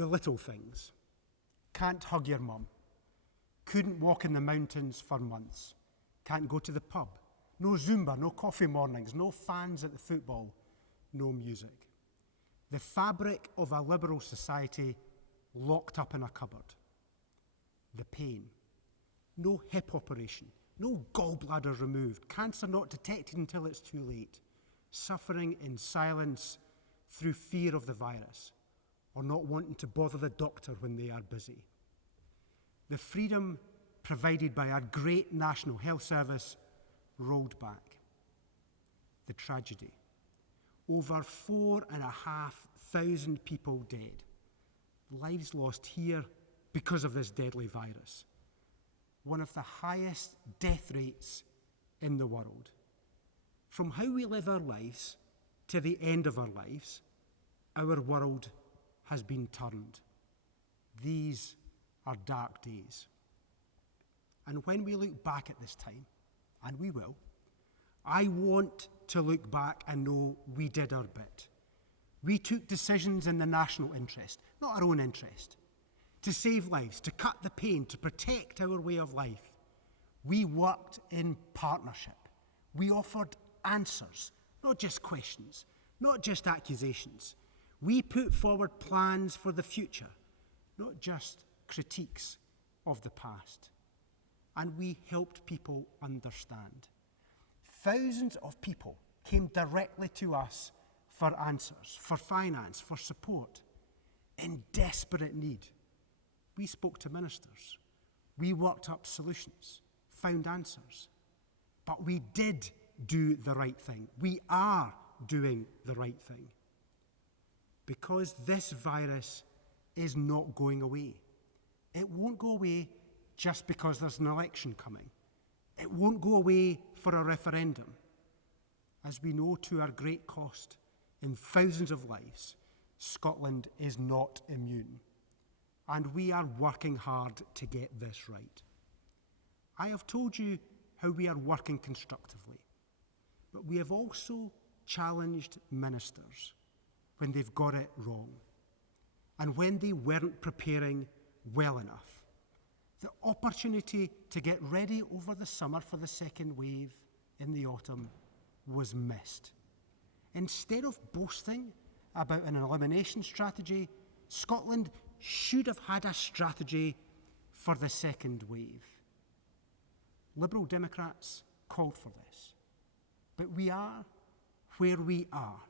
The little things. Can't hug your mum. Couldn't walk in the mountains for months. Can't go to the pub. No Zumba, no coffee mornings, no fans at the football, no music. The fabric of a liberal society locked up in a cupboard. The pain. No hip operation, no gallbladder removed, cancer not detected until it's too late, suffering in silence through fear of the virus, or not wanting to bother the doctor when they are busy. The freedom provided by our great National Health Service rolled back. The tragedy. Over 4,500 people dead. Lives lost here because of this deadly virus. One of the highest death rates in the world. From how we live our lives to the end of our lives, our world has been turned. These are dark days. And when we look back at this time, and we will, I want to look back and know we did our bit. We took decisions in the national interest, not our own interest, to save lives, to cut the pain, to protect our way of life. We worked in partnership. We offered answers, not just questions, not just accusations. We put forward plans for the future, not just critiques of the past. And we helped people understand. Thousands of people came directly to us for answers, for finance, for support, in desperate need. We spoke to ministers. We worked up solutions, found answers. But we did do the right thing. We are doing the right thing. Because this virus is not going away. It won't go away just because there's an election coming. It won't go away for a referendum. As we know to our great cost in thousands of lives, Scotland is not immune. And we are working hard to get this right. I have told you how we are working constructively, but we have also challenged ministers when they've got it wrong and when they weren't preparing well enough. The opportunity to get ready over the summer for the second wave in the autumn was missed. Instead of boasting about an elimination strategy, Scotland should have had a strategy for the second wave. Liberal Democrats called for this, but we are where we are.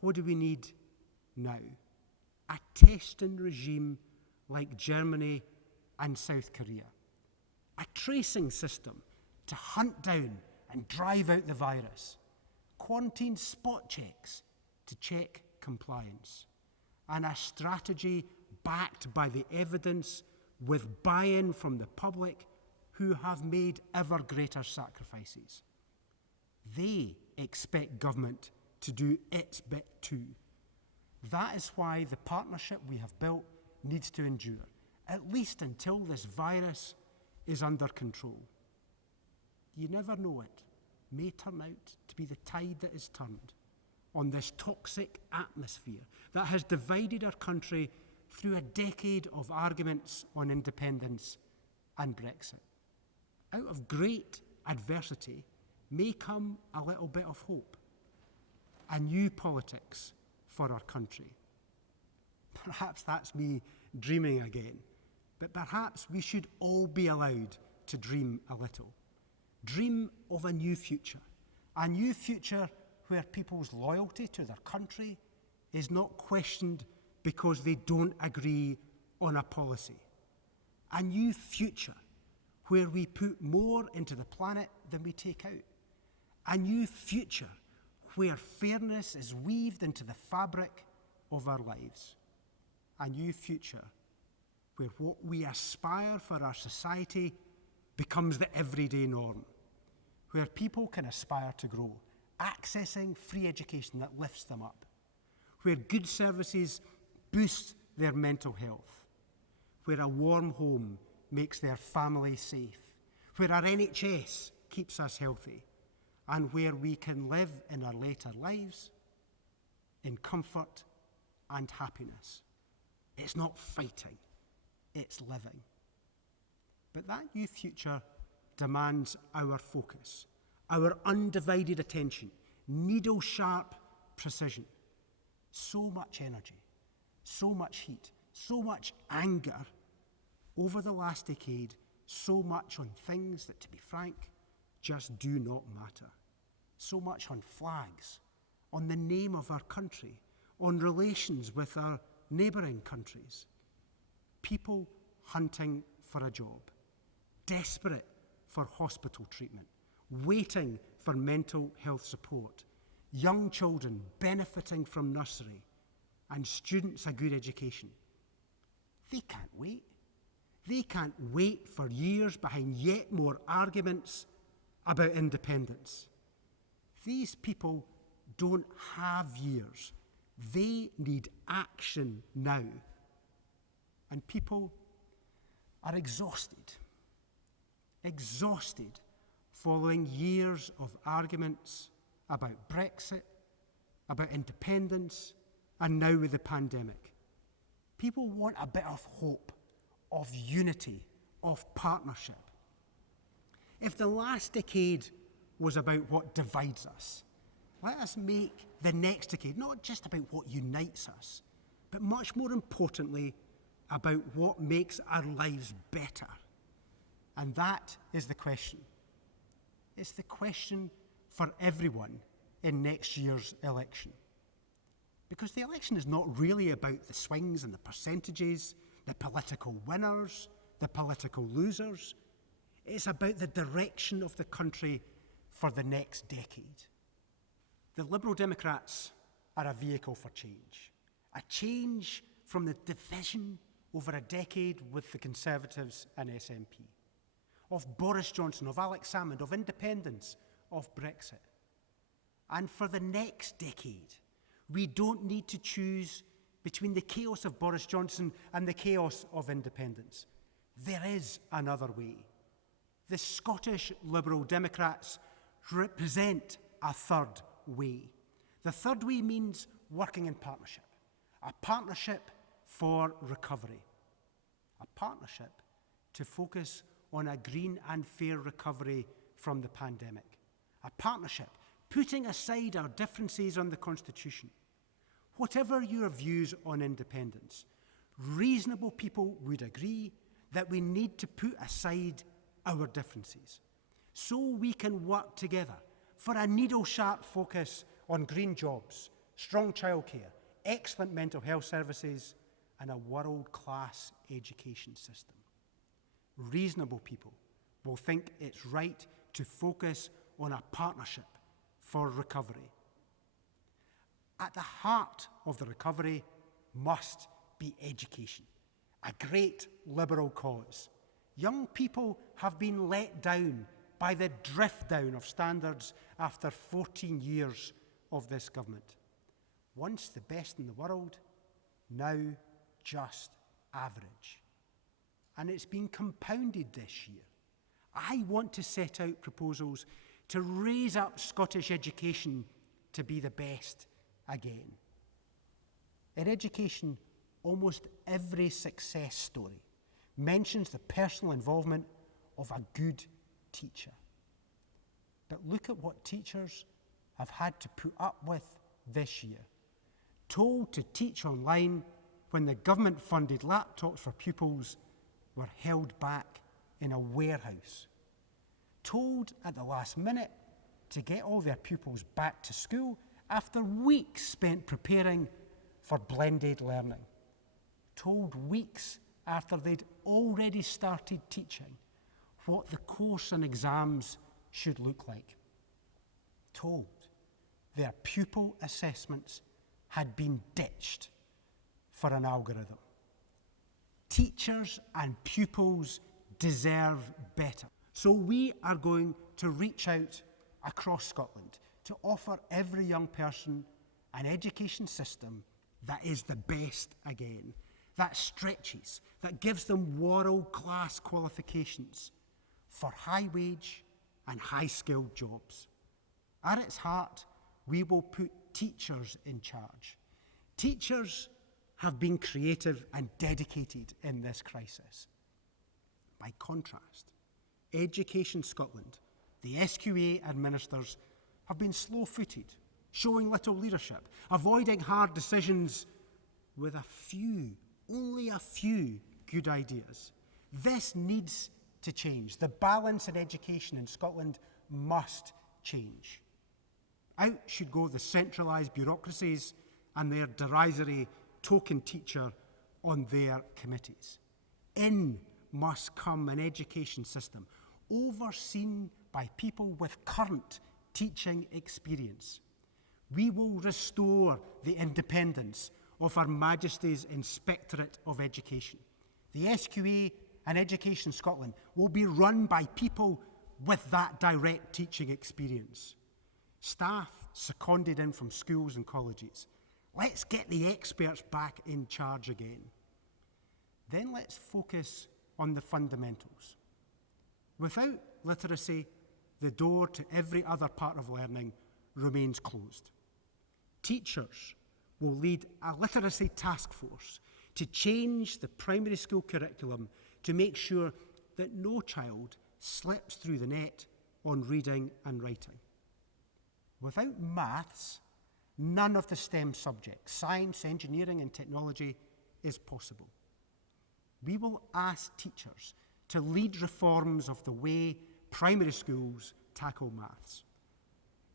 What do we need now? A testing regime like Germany and South Korea. A tracing system to hunt down and drive out the virus. Quarantine spot checks to check compliance. And a strategy backed by the evidence with buy-in from the public who have made ever greater sacrifices. They expect government to do its bit too. That is why the partnership we have built needs to endure, at least until this virus is under control. You never know, it may turn out to be the tide that is turned on this toxic atmosphere that has divided our country through a decade of arguments on independence and Brexit. Out of great adversity may come a little bit of hope, a new politics for our country. Perhaps that's me dreaming again, but perhaps we should all be allowed to dream a little. Dream of a new future where people's loyalty to their country is not questioned because they don't agree on a policy. A new future where we put more into the planet than we take out. A new future where fairness is weaved into the fabric of our lives. A new future where what we aspire for our society becomes the everyday norm, where people can aspire to grow, accessing free education that lifts them up, where good services boost their mental health, where a warm home makes their family safe, where our NHS keeps us healthy, and where we can live in our later lives in comfort and happiness. It's not fighting, it's living. But that youth future demands our focus, our undivided attention, needle-sharp precision. So much energy, so much heat, so much anger over the last decade, so much on things that, to be frank, just do not matter. So much on flags, on the name of our country, on relations with our neighbouring countries. People hunting for a job, desperate for hospital treatment, waiting for mental health support, young children benefiting from nursery, and students a good education. They can't wait. They can't wait for years behind yet more arguments about independence. These people don't have years. They need action now. And people are exhausted following years of arguments about Brexit, about independence, and now with the pandemic. People want a bit of hope, of unity, of partnership. If the last decade was about what divides us, let us make the next decade not just about what unites us, but much more importantly, about what makes our lives better. And that is the question. It's the question for everyone in next year's election. Because the election is not really about the swings and the percentages, the political winners, the political losers. It's about the direction of the country for the next decade. The Liberal Democrats are a vehicle for change. A change from the division over a decade with the Conservatives and SNP. Of Boris Johnson, of Alex Salmond, of independence, of Brexit. And for the next decade, we don't need to choose between the chaos of Boris Johnson and the chaos of independence. There is another way. The Scottish Liberal Democrats represent a third way. The third way means working in partnership. A partnership for recovery. A partnership to focus on a green and fair recovery from the pandemic. A partnership putting aside our differences on the Constitution. Whatever your views on independence, reasonable people would agree that we need to put aside our differences so we can work together for a needle-sharp focus on green jobs, strong childcare, excellent mental health services, and a world-class education system. Reasonable people will think it's right to focus on a partnership for recovery. At the heart of the recovery must be education, a great liberal cause. Young people have been let down by the drift down of standards after 14 years of this government. Once the best in the world, now just average. And it's been compounded this year. I want to set out proposals to raise up Scottish education to be the best again. In education, almost every success story mentions the personal involvement of a good teacher. But look at what teachers have had to put up with this year. Told to teach online when the government-funded laptops for pupils were held back in a warehouse. Told at the last minute to get all their pupils back to school after weeks spent preparing for blended learning. Told weeks after they'd already started teaching what the course and exams should look like. Told their pupil assessments had been ditched for an algorithm. Teachers and pupils deserve better. So we are going to reach out across Scotland to offer every young person an education system that is the best again, that stretches, that gives them world-class qualifications for high-wage and high-skilled jobs. At its heart, we will put teachers in charge. Teachers have been creative and dedicated in this crisis. By contrast, Education Scotland, the SQA administrators, have been slow-footed, showing little leadership, avoiding hard decisions with only a few good ideas. This needs to change. The balance in education in Scotland must change. Out should go the centralised bureaucracies and their derisory token teacher on their committees. In must come an education system overseen by people with current teaching experience. We will restore the independence of Her Majesty's Inspectorate of Education. The SQA and Education Scotland will be run by people with that direct teaching experience. Staff seconded in from schools and colleges. Let's get the experts back in charge again. Then let's focus on the fundamentals. Without literacy, the door to every other part of learning remains closed. Teachers will lead a literacy task force to change the primary school curriculum to make sure that no child slips through the net on reading and writing. Without maths, none of the STEM subjects, science, engineering and technology, is possible. We will ask teachers to lead reforms of the way primary schools tackle maths.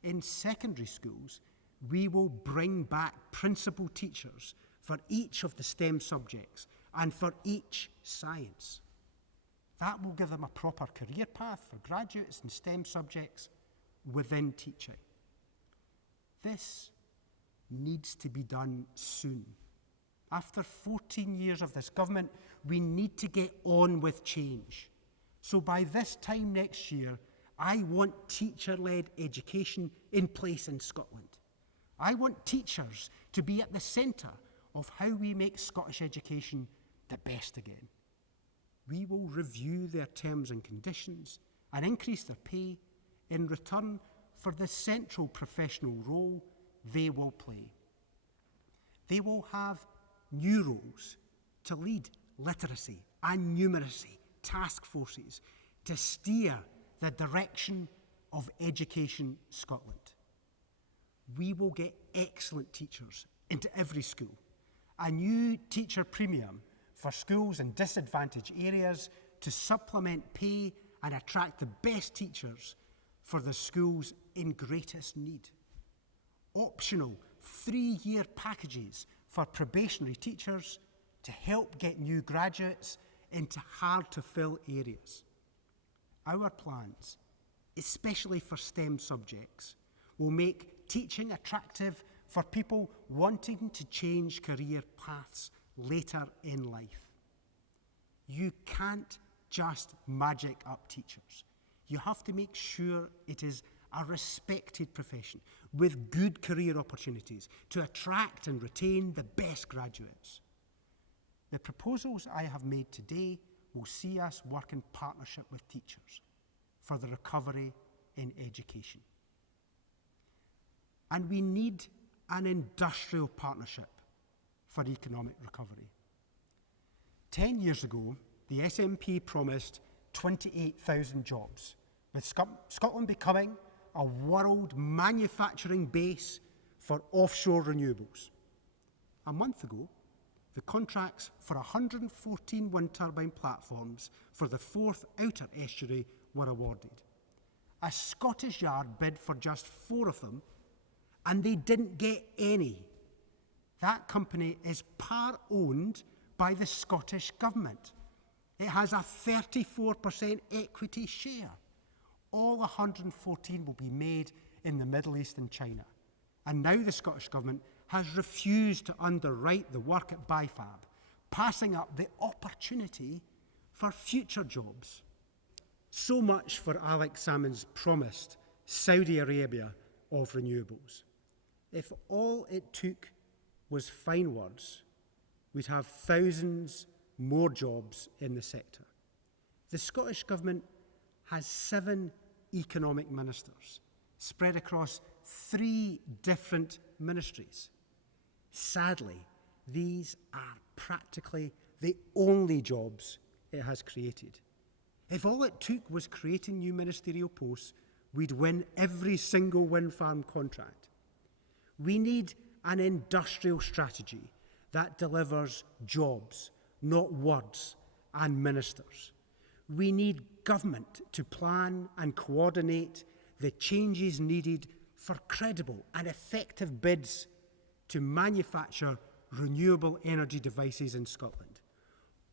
In secondary schools, we will bring back principal teachers for each of the STEM subjects and for each science. That will give them a proper career path for graduates in STEM subjects within teaching. This needs to be done soon. After 14 years of this government, we need to get on with change. So by this time next year, I want teacher-led education in place in Scotland. I want teachers to be at the centre of how we make Scottish education the best again. We will review their terms and conditions and increase their pay in return for the central professional role they will play. They will have new roles to lead literacy and numeracy task forces to steer the direction of Education Scotland. We will get excellent teachers into every school, a new teacher premium for schools in disadvantaged areas to supplement pay and attract the best teachers for the schools in greatest need. Optional 3-year packages for probationary teachers to help get new graduates into hard-to-fill areas. Our plans, especially for STEM subjects, will make teaching attractive for people wanting to change career paths later in life. You can't just magic up teachers. You have to make sure it is a respected profession with good career opportunities to attract and retain the best graduates. The proposals I have made today will see us work in partnership with teachers for the recovery in education. And we need an industrial partnership for economic recovery. 10 years ago, the SNP promised 28,000 jobs, with Scotland becoming a world manufacturing base for offshore renewables. A month ago, the contracts for 114 wind turbine platforms for the 4th outer estuary were awarded. A Scottish yard bid for just 4 of them, and they didn't get any. That company is part-owned by the Scottish Government. It has a 34% equity share. All 114 will be made in the Middle East and China. And now the Scottish Government has refused to underwrite the work at BIFAB, passing up the opportunity for future jobs. So much for Alex Salmond's promised Saudi Arabia of renewables. If all it took was fine words, we'd have thousands more jobs in the sector. The Scottish Government has 7 economic ministers spread across 3 different ministries. Sadly, these are practically the only jobs it has created. If all it took was creating new ministerial posts, we'd win every single wind farm contract. We need an industrial strategy that delivers jobs, not words and ministers. We need government to plan and coordinate the changes needed for credible and effective bids to manufacture renewable energy devices in Scotland.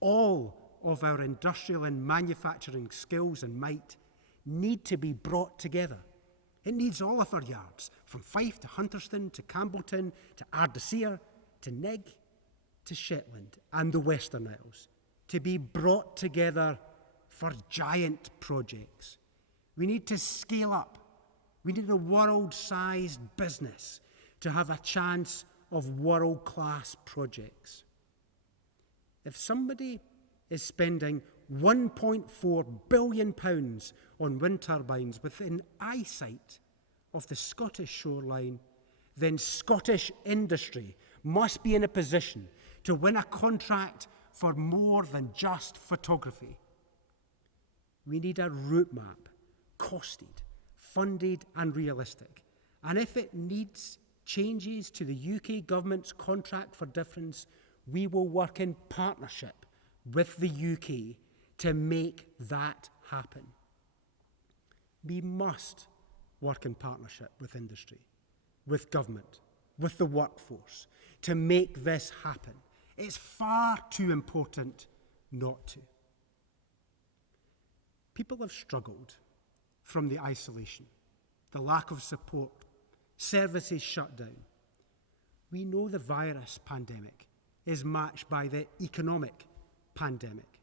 All of our industrial and manufacturing skills and might need to be brought together. It needs all of our yards, from Fife to Hunterston to Campbelltown to Ardesseer to Nig to Shetland and the Western Isles, to be brought together for giant projects. We need to scale up. We need a world-sized business to have a chance of world-class projects. If somebody is spending £1.4 billion on wind turbines within eyesight of the Scottish shoreline, then Scottish industry must be in a position to win a contract for more than just photography. We need a route map, costed, funded and realistic. And if it needs changes to the UK government's contract for difference, we will work in partnership with the UK to make that happen. We must work in partnership with industry, with government, with the workforce to make this happen. It's far too important not to. People have struggled from the isolation, the lack of support, services shut down. We know the virus pandemic is matched by the economic pandemic,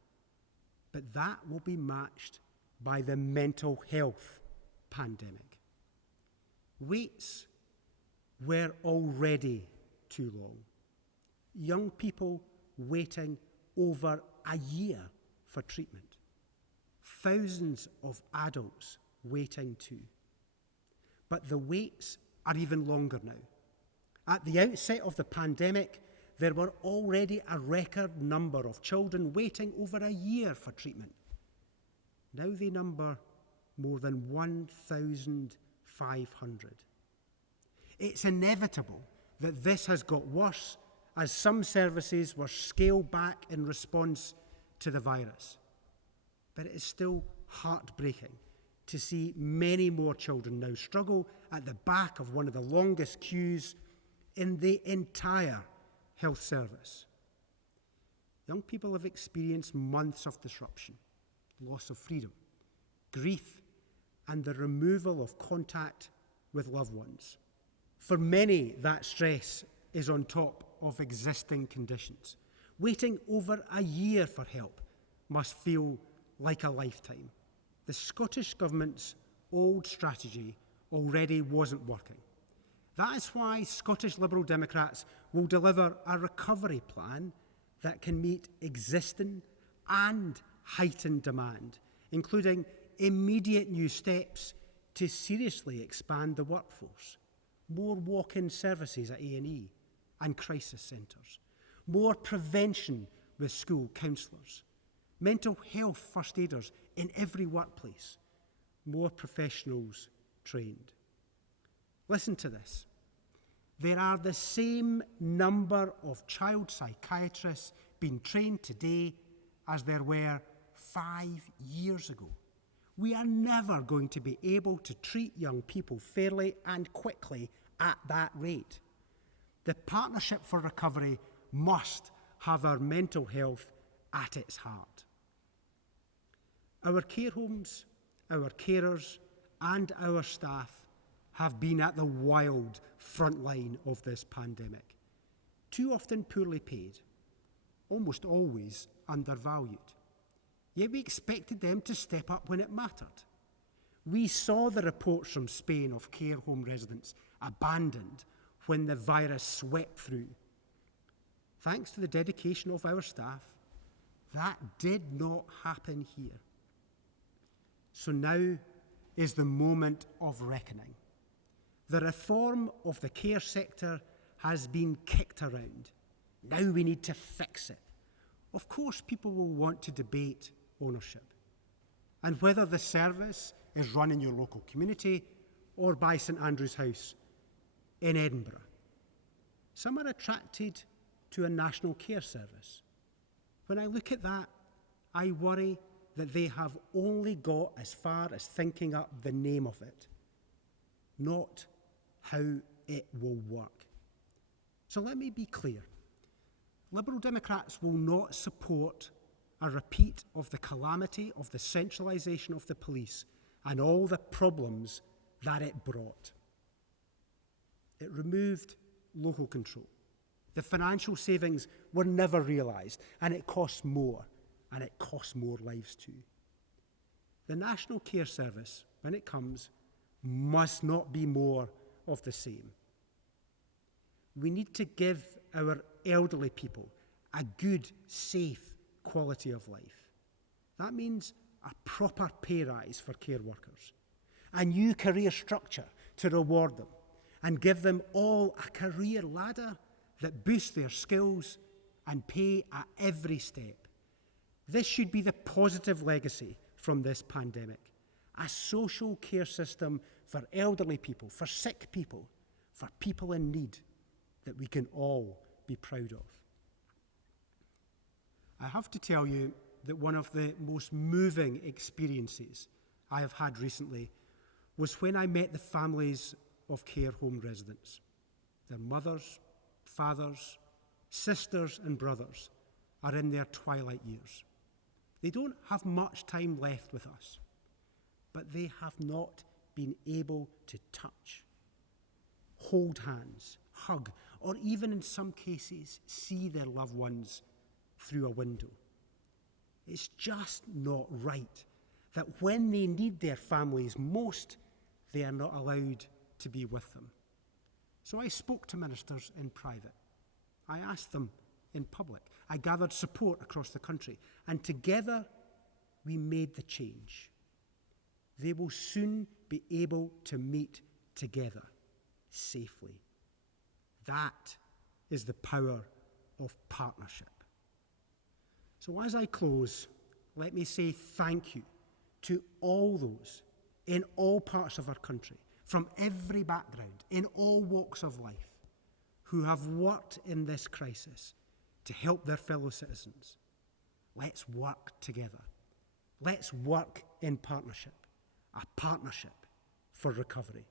but that will be matched by the mental health pandemic. Waits were already too long. Young people waiting over a year for treatment. Thousands of adults waiting too. But the waits are even longer now. At the outset of the pandemic, there were already a record number of children waiting over a year for treatment. Now they number more than 1,500. It's inevitable that this has got worse as some services were scaled back in response to the virus. But it is still heartbreaking to see many more children now struggle at the back of one of the longest queues in the entire health service. Young people have experienced months of disruption, loss of freedom, grief, and the removal of contact with loved ones. For many, that stress is on top of existing conditions. Waiting over a year for help must feel like a lifetime. The Scottish Government's old strategy already wasn't working. That is why Scottish Liberal Democrats will deliver a recovery plan that can meet existing and heightened demand, including immediate new steps to seriously expand the workforce, more walk-in services at A&E and crisis centres, more prevention with school counsellors, mental health first aiders in every workplace, more professionals trained. Listen to this. There are the same number of child psychiatrists being trained today as there were 5 years ago. We are never going to be able to treat young people fairly and quickly at that rate. The Partnership for Recovery must have our mental health at its heart. Our care homes, our carers, and our staff have been at the wild front line of this pandemic. Too often poorly paid, almost always undervalued. Yet we expected them to step up when it mattered. We saw the reports from Spain of care home residents abandoned when the virus swept through. Thanks to the dedication of our staff, that did not happen here. So now is the moment of reckoning. The reform of the care sector has been kicked around. Now we need to fix it. Of course, people will want to debate ownership and whether the service is run in your local community or by St Andrew's House in Edinburgh. Some are attracted to a national care service. When I look at that, I worry that they have only got as far as thinking up the name of it, not how it will work. So let me be clear. Liberal Democrats will not support a repeat of the calamity of the centralisation of the police and all the problems that it brought. It removed local control. The financial savings were never realised, and it costs more, and it costs more lives too. The National Care Service, when it comes, must not be more of the same. We need to give our elderly people a good, safe quality of life. That means a proper pay rise for care workers, a new career structure to reward them, and give them all a career ladder that boosts their skills and pay at every step. This should be the positive legacy from this pandemic. A social care system for elderly people, for sick people, for people in need that we can all be proud of. I have to tell you that one of the most moving experiences I have had recently was when I met the families of care home residents. Their mothers, fathers, sisters and brothers are in their twilight years. They don't have much time left with us, but they have not been able to touch, hold hands, hug, or even in some cases see their loved ones through a window. It's just not right that when they need their families most, they are not allowed to be with them. So I spoke to ministers in private. I asked them in public. I gathered support across the country, and together we made the change. They will soon be able to meet together safely. That is the power of partnership. So as I close, let me say thank you to all those in all parts of our country, from every background, in all walks of life, who have worked in this crisis to help their fellow citizens. Let's work together. Let's work in partnership, a partnership for recovery.